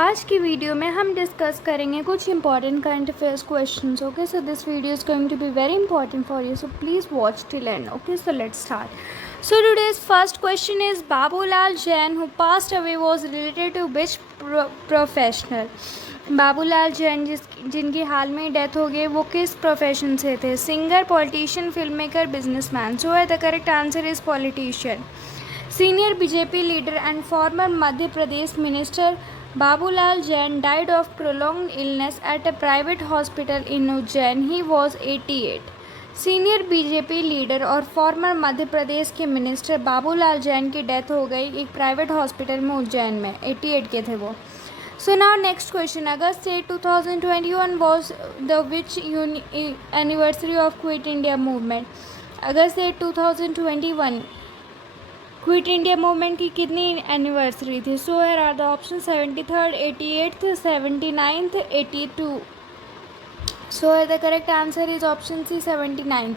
आज की वीडियो में हम डिस्कस करेंगे कुछ important current affairs questions. Okay, so this video is going to be very important for you, so please watch till end. Okay, so let's start. So today's first question is Babulal Jain, who passed away, was related to which professional? Babulal जैन जिनकी हाल में डेथ हो गई, वो किस प्रोफेशन से थे? Singer, politician, film maker, businessman. So the correct answer is politician. Senior BJP leader and former Madhya Pradesh Minister Babulal Jain died of prolonged illness at a private hospital in Ujjain. He was 88. Senior BJP leader और फॉर्मर मध्य प्रदेश के मिनिस्टर बाबूलाल जैन की डेथ हो गई एक private hospital में उज्जैन में. 88 के थे वो. So now next question. August 8, 2021 was the which anniversary of Quit India movement? अगस्त 8, 2021 क्विट इंडिया मूवमेंट की कितनी एनिवर्सरी थी? So here are the option 73rd, 88th, 79th, 82. So the correct answer is option C, 79th.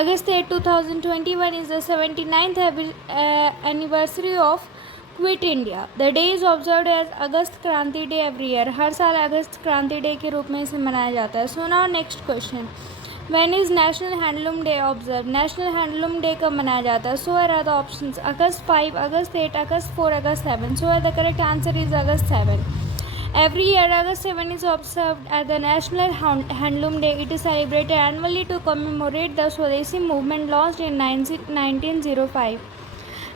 August 8, 2021 is the 79th anniversary of quit India. The day is observed as August Kranti day every year. हर साल अगस्त क्रांति डे के रूप में इसे मनाया जाता है. So now next question. When is national handloom day observe? National handloom day कब मनाया जाता है? So are the options August 5, August 8, August 4, August 7. So the correct answer is August 7. Every year, August 7 is observed as the National Handloom Day. It is celebrated annually to commemorate the Swadeshi movement launched in 1905.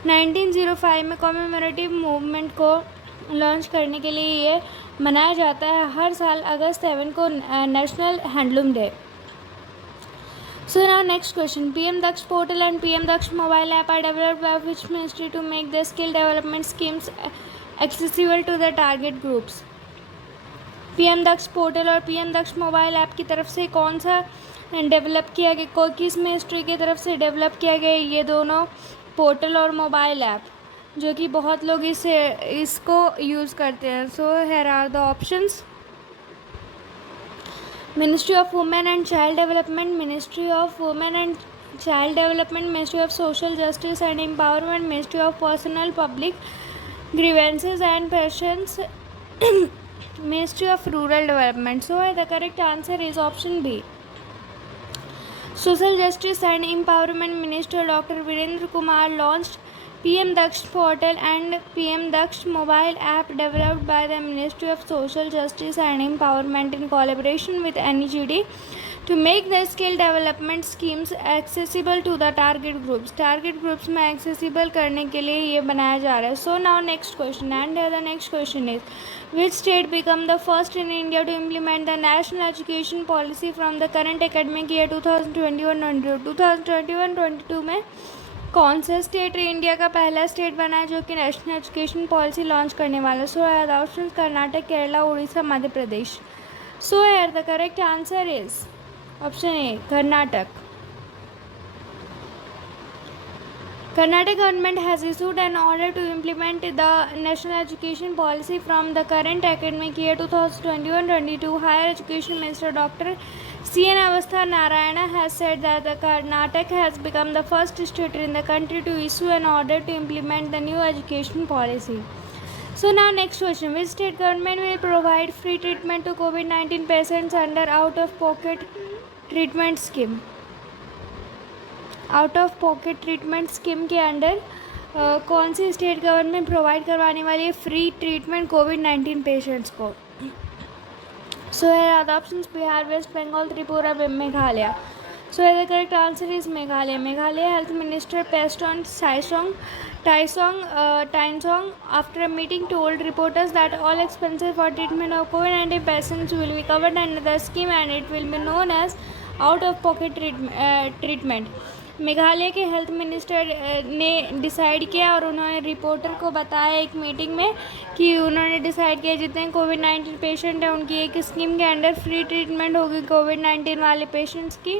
1905 में commemorative movement को लॉन्च करने के लिए ये मनाया जाता है हर साल अगस्त 7 को national handloom day. So now next question. PM Daksh portal and PM Daksh mobile app are developed by which ministry to make the skill development schemes accessible to the target groups? PM Daksh portal और PM Daksh mobile app की तरफ से कौन सा डेवलप किया गया, किस मिनिस्ट्री की तरफ से डेवलप किया गया ये दोनों पोर्टल और मोबाइल ऐप, जो कि बहुत लोग इसको यूज़ करते हैं? So here are the options. Ministry of Women and Child Development, Ministry of Women and Child Development, Ministry of Social Justice and Empowerment, Ministry of Personal Public Grievances and Pensions, Ministry of Rural Development. So the correct answer is option B. Social Justice and Empowerment Minister Dr. Virendra Kumar launched PM Daksh portal and PM Daksh mobile app developed by the Ministry of Social Justice and Empowerment in collaboration with NEGD to make the skill development schemes accessible to the target groups. Target groups में accessible करने के लिए ये बनाया जा रहा है. So now next question, and the next question is which state become the first in India to implement the national education policy from the current academic year 2021-22? 2021-22 में कौन सा स्टेट इंडिया का पहला स्टेट बना है जो कि नेशनल एजुकेशन पॉलिसी लॉन्च करने वाला? सो द ऑप्शन कर्नाटक, केरला, उड़ीसा, मध्य प्रदेश. So here the correct answer is option A, Karnataka. Karnataka government has issued an order to implement the national education policy from the current academic year 2021-22. Higher Education Minister Dr. C.N. Avastha Narayana has said that the Karnataka has become the first state in the country to issue an order to implement the new education policy. So now next question. Which state government will provide free treatment to COVID-19 patients under out-of-pocket treatment scheme? Out of pocket treatment scheme के अंडर कौन सी state government provide करवाने वाली है free treatment कोविड-19 patients को? So here are the options Bihar, west Bengal, Tripura, Meghalaya. So here the correct answer is Meghalaya. Meghalaya health minister Preston Tynsong after a meeting told reporters that all expenses for treatment of कोविड-19 patients will be covered under the scheme and it will be known as out of pocket treatment. Meghalaya के health minister ने डिसाइड किया और उन्होंने रिपोर्टर को बताया एक मीटिंग में कि उन्होंने डिसाइड किया जितने कोविड-19 पेशेंट हैं उनकी एक स्कीम के अंडर फ्री ट्रीटमेंट होगी कोविड-19 वाले पेशेंट्स की,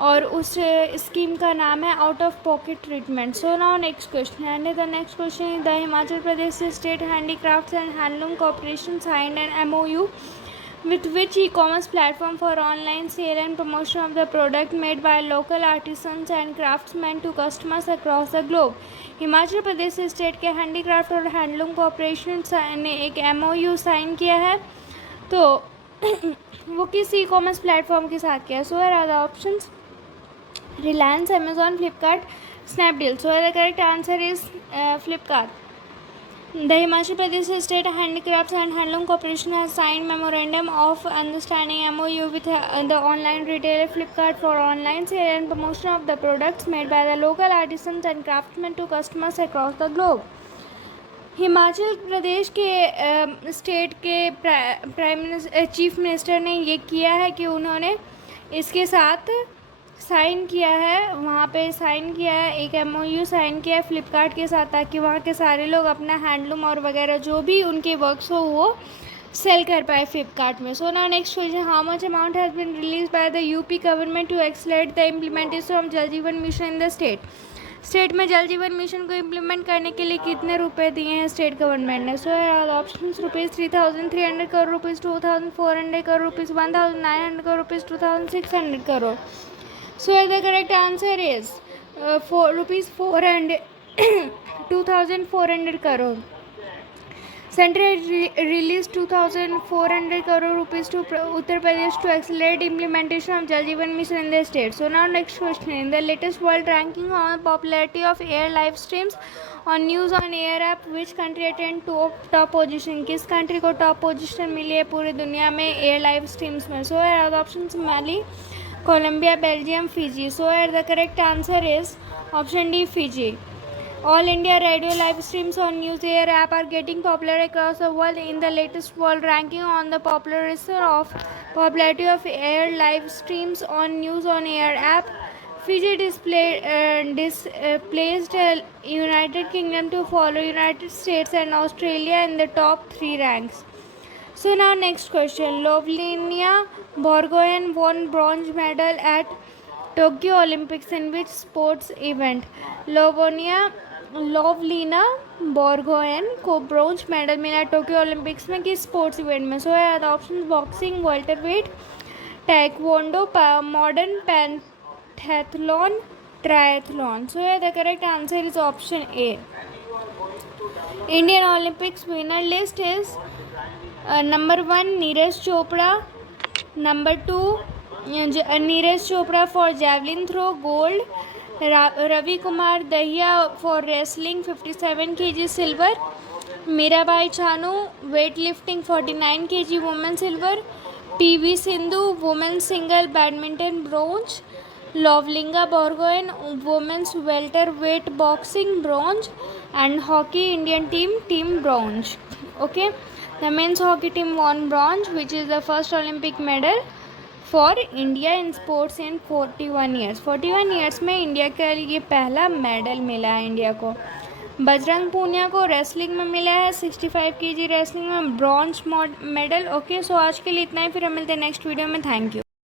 और उस स्कीम का नाम है out of pocket treatment. So now next question, and the next question is the Himachal Pradesh state handicrafts and handloom corporation signed an MOU with which e-commerce platform for online sale and promotion of the product made by local artisans and craftsmen to customers across the globe. Himachal प्रदेश स्टेट के हैंडीक्राफ्ट और handloom corporation ने एक MOU sign किया है, तो वो किस e commerce platform के साथ किया है? So are the options Reliance, Amazon, Flipkart, Snapdeal. So the correct answer is Flipkart. The Himachal Pradesh State Handicrafts and Handloom Corporation has signed Memorandum of Understanding (MOU) with the online retailer Flipkart for online sale and promotion of the products made by the local artisans and craftsmen to customers across the globe. Himachal Pradesh के state के chief minister ने ये किया है कि उन्होंने इसके साथ साइन किया है, वहाँ पे साइन किया है, एक MOU साइन किया है फ्लिपकार्ट के साथ, ताकि वहाँ के सारे लोग अपना हैंडलूम और वगैरह जो भी उनके वर्क्स हो वो सेल कर पाए फ्लिपकार्ट में. So now next question, how much amount has been release by the UP government to accelerate the implementation of Jal Jeevan mission in the state में जल जीवन मिशन को इम्प्लीमेंट करने के लिए कितने रुपए दिए हैं स्टेट गवर्नमेंट ने? सो ऑप्शन ₹3,300 करोड़, ₹2,400 करोड़, ₹1,900 करोड़, ₹2,600 crore. So the correct answer is ₹400 2,400 crore. Central released 2,400 crore rupees to Uttar Pradesh to accelerate implementation of Jal Jeevan Mission in the state. So now next question, in the latest world ranking on popularity of air live streams on news on air app, which country attained top position? किस country को top position मिली है पूरी दुनिया में air live streams में? So are the options Mali, Colombia, Belgium, Fiji. So the correct answer is option D, Fiji. All India radio live streams on News Air app are getting popular across the world. In the latest world ranking on the popularity of air live streams on News on Air app, Fiji displaced United Kingdom to follow United States and Australia in the top 3 ranks. So now next question, Lovlinia Borgohain won bronze medal at Tokyo Olympics in which sports event? Lovlina Borgohain को bronze medal मिला Tokyo Olympics में किस sports event में? So है option boxing, welterweight, taekwondo, modern pentathlon, triathlon. So है the correct answer is option A. Indian Olympics winner list is number 1 Neeraj Chopra, number 2 Neeraj Chopra for javelin throw gold, Ravi Kumar Dahiya for wrestling 57 kg silver, Mirabai Chanu weightlifting 49 kg women silver, PV Sindhu women single badminton bronze, लोवलिंगा Borgohain women's welterweight boxing bronze, and hockey Indian team bronze. Okay, the men's hockey team won bronze, which is the first Olympic medal for India in sports in 41 years. 41 years में इंडिया के लिए पहला मेडल मिला है इंडिया को. बजरंग पूनिया को रेसलिंग में मिला है 65 kg रेसलिंग में ब्रॉन्ज मेडल. ओके, सो आज के लिए इतना ही, फिर हम मिलते हैं नेक्स्ट वीडियो में. Thank you.